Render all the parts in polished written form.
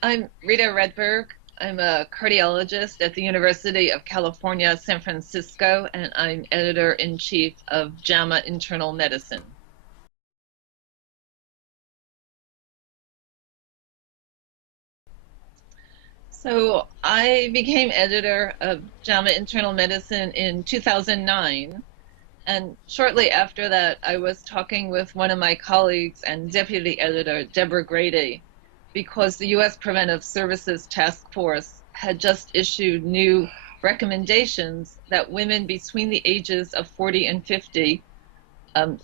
I'm Rita Redberg. I'm a cardiologist at the University of California, San Francisco, and I'm editor-in-chief of JAMA Internal Medicine. So I became editor of JAMA Internal Medicine in 2009. And shortly after that, I was talking with one of my colleagues and deputy editor, Deborah Grady, because the U.S. Preventive Services Task Force had just issued new recommendations that women between the ages of 40 and 50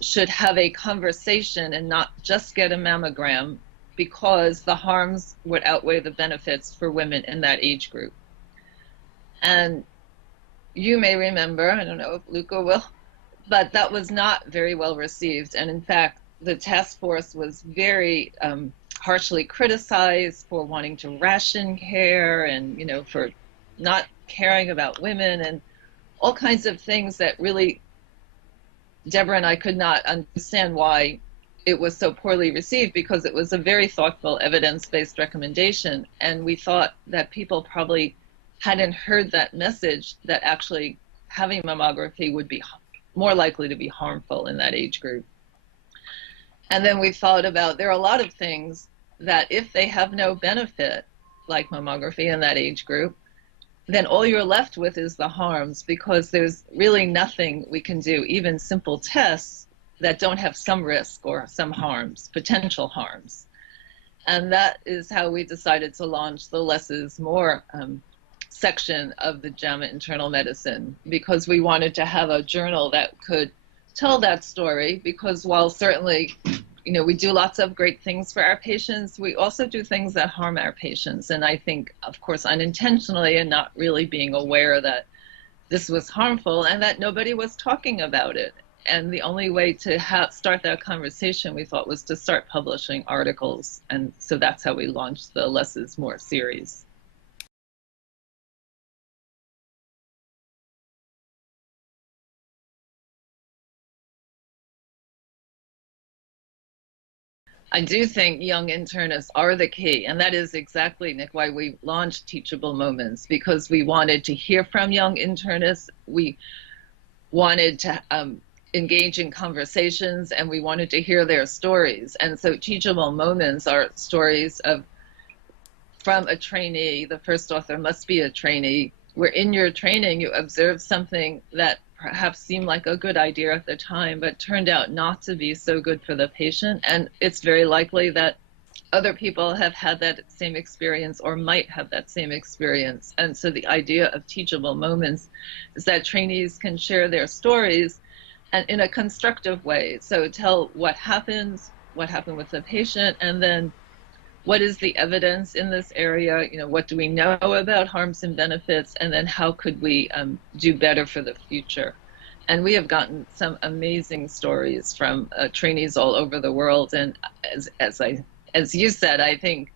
should have a conversation and not just get a mammogram because the harms would outweigh the benefits for women in that age group. And you may remember, I don't know if Luca will, but that was not very well received. And in fact, the task force was very harshly criticized for wanting to ration care and, for not caring about women and all kinds of things that really Deborah and I could not understand why it was so poorly received, because it was a very thoughtful, evidence-based recommendation. And we thought that people probably hadn't heard that message, that actually having mammography would be more likely to be harmful in that age group. And then we thought about, there are a lot of things that if they have no benefit, like mammography in that age group, then all you're left with is the harms, because there's really nothing we can do, even simple tests that don't have some risk or some harms, potential harms. And that is how we decided to launch the Less is More section of the JAMA Internal Medicine, because we wanted to have a journal that could tell that story, because while certainly we do lots of great things for our patients, we also do things that harm our patients. And I think, of course, unintentionally, and not really being aware that this was harmful and that nobody was talking about it. And the only way to start that conversation, we thought, was to start publishing articles. And so that's how we launched the Less is More series. I do think young internists are the key, and that is exactly, Nick, why we launched Teachable Moments, because we wanted to hear from young internists. We wanted to engage in conversations, and we wanted to hear their stories. And so Teachable Moments are stories from a trainee. The first author must be a trainee, where in your training you observe something that perhaps seemed like a good idea at the time, but turned out not to be so good for the patient. And it's very likely that other people have had that same experience or might have that same experience. And so the idea of Teachable Moments is that trainees can share their stories and in a constructive way. So tell what happened with the patient, and then what is the evidence in this area? What do we know about harms and benefits? And then how could we do better for the future? And we have gotten some amazing stories from trainees all over the world. And as you said, I think,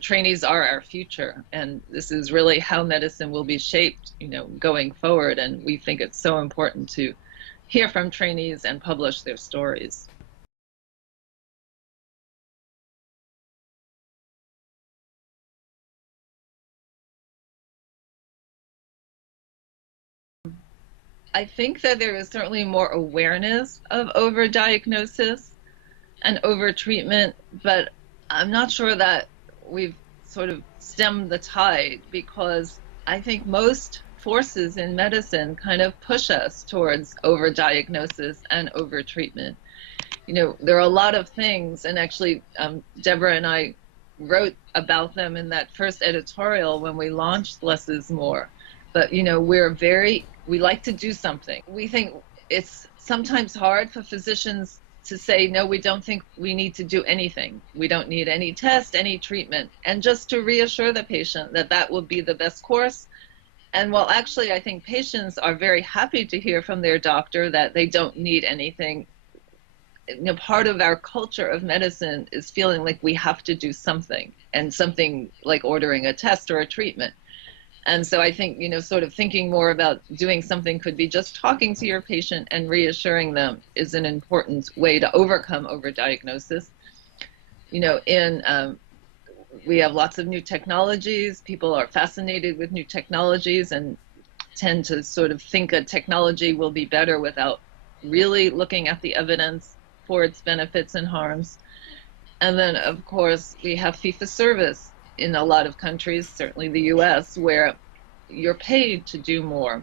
trainees are our future. And this is really how medicine will be shaped, going forward. And we think it's so important to hear from trainees and publish their stories. I think that there is certainly more awareness of overdiagnosis and overtreatment, but I'm not sure that we've sort of stemmed the tide, because I think most forces in medicine kind of push us towards overdiagnosis and overtreatment. There are a lot of things, and actually Deborah and I wrote about them in that first editorial when we launched Less is More. But we like to do something. We think it's sometimes hard for physicians to say, no, we don't think we need to do anything. We don't need any test, any treatment, and just to reassure the patient that that will be the best course. And while actually I think patients are very happy to hear from their doctor that they don't need anything, part of our culture of medicine is feeling like we have to do something, and something like ordering a test or a treatment. And so I think, sort of thinking more about doing something could be just talking to your patient and reassuring them is an important way to overcome overdiagnosis. In we have lots of new technologies. People are fascinated with new technologies and tend to sort of think a technology will be better without really looking at the evidence for its benefits and harms. And then, of course, we have fee-for-service in a lot of countries, certainly the US, where you're paid to do more.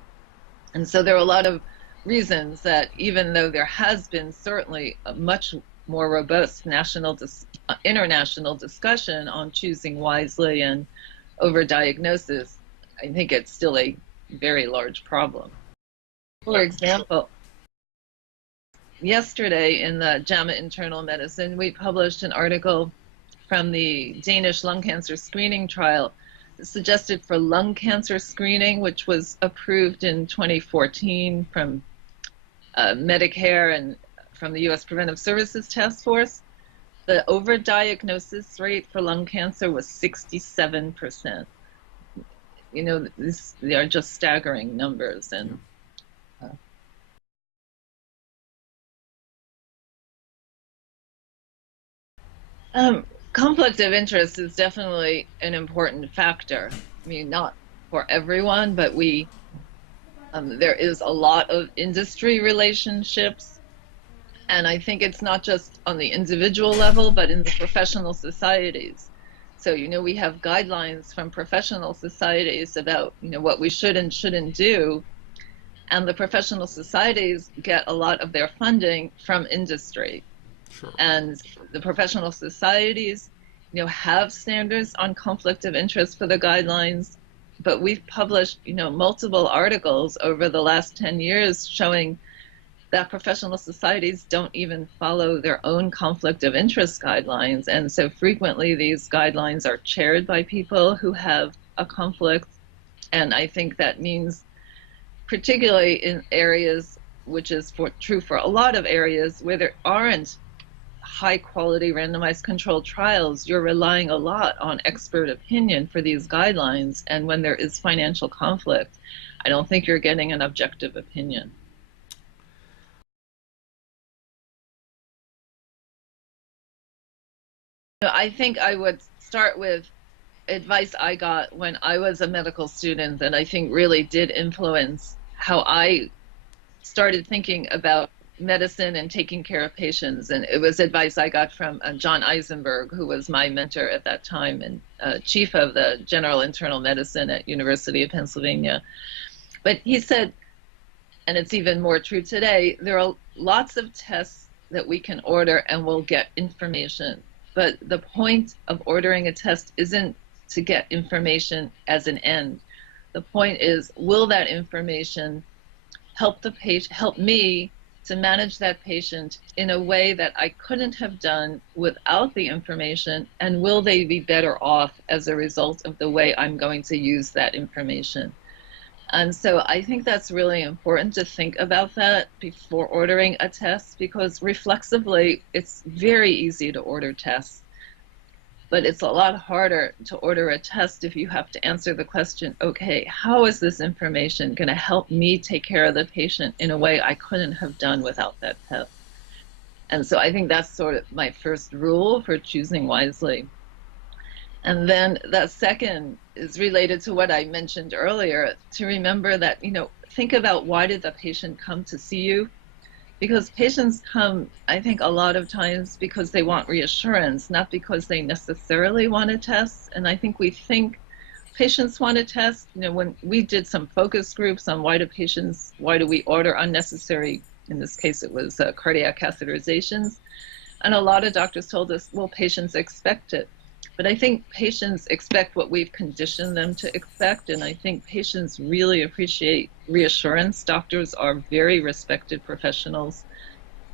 And so there are a lot of reasons that even though there has been certainly a much more robust international discussion on choosing wisely and overdiagnosis, I think it's still a very large problem. For example, yesterday in the JAMA Internal Medicine, we published an article from the Danish lung cancer screening trial suggested for lung cancer screening, which was approved in 2014 from Medicare and from the US Preventive Services Task Force. The overdiagnosis rate for lung cancer was 67%. You know, they are just staggering numbers. And conflict of interest is definitely an important factor. I mean, not for everyone, but there is a lot of industry relationships. And I think it's not just on the individual level, but in the professional societies. So, you know, we have guidelines from professional societies about, you know, what we should and shouldn't do. And the professional societies get a lot of their funding from industry. Sure. And the professional societies, you know, have standards on conflict of interest for the guidelines. But we've published, you know, multiple articles over the last 10 years showing that professional societies don't even follow their own conflict of interest guidelines. And so frequently these guidelines are chaired by people who have a conflict. And I think that means, particularly in areas, which is true for a lot of areas where there aren't high quality randomized controlled trials, you're relying a lot on expert opinion for these guidelines. And when there is financial conflict, I don't think you're getting an objective opinion. I think I would start with advice I got when I was a medical student that I think really did influence how I started thinking about medicine and taking care of patients. And it was advice I got from John Eisenberg, who was my mentor at that time and chief of the general internal medicine at University of Pennsylvania. But he said, and it's even more true today, there are lots of tests that we can order and we'll get information. But the point of ordering a test isn't to get information as an end. The point is, will that information help the patient, help me to manage that patient in a way that I couldn't have done without the information, and will they be better off as a result of the way I'm going to use that information? And so I think that's really important to think about that before ordering a test, because reflexively, it's very easy to order tests. But it's a lot harder to order a test if you have to answer the question, okay, how is this information going to help me take care of the patient in a way I couldn't have done without that test? And so I think that's sort of my first rule for choosing wisely. And then the second is related to what I mentioned earlier, to remember that, you know, think about, why did the patient come to see you? Because patients come, I think, a lot of times because they want reassurance, not because they necessarily want a test. And I think we think patients want a test. You know, when we did some focus groups on why do we order unnecessary, in this case it was cardiac catheterizations, and a lot of doctors told us, well, patients expect it. But I think patients expect what we've conditioned them to expect, and I think patients really appreciate reassurance. Doctors are very respected professionals.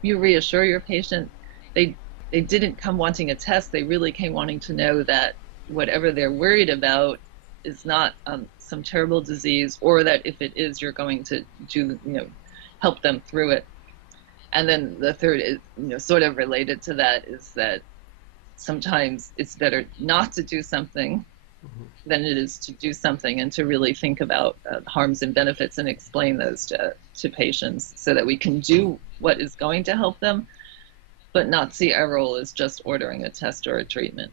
You reassure your patient, they didn't come wanting a test, they really came wanting to know that whatever they're worried about is not some terrible disease, or that if it is, you're going to help them through it. And then the third is, sort of related to that, is that sometimes it's better not to do something than it is to do something, and to really think about harms and benefits and explain those to patients, so that we can do what is going to help them, but not see our role as just ordering a test or a treatment.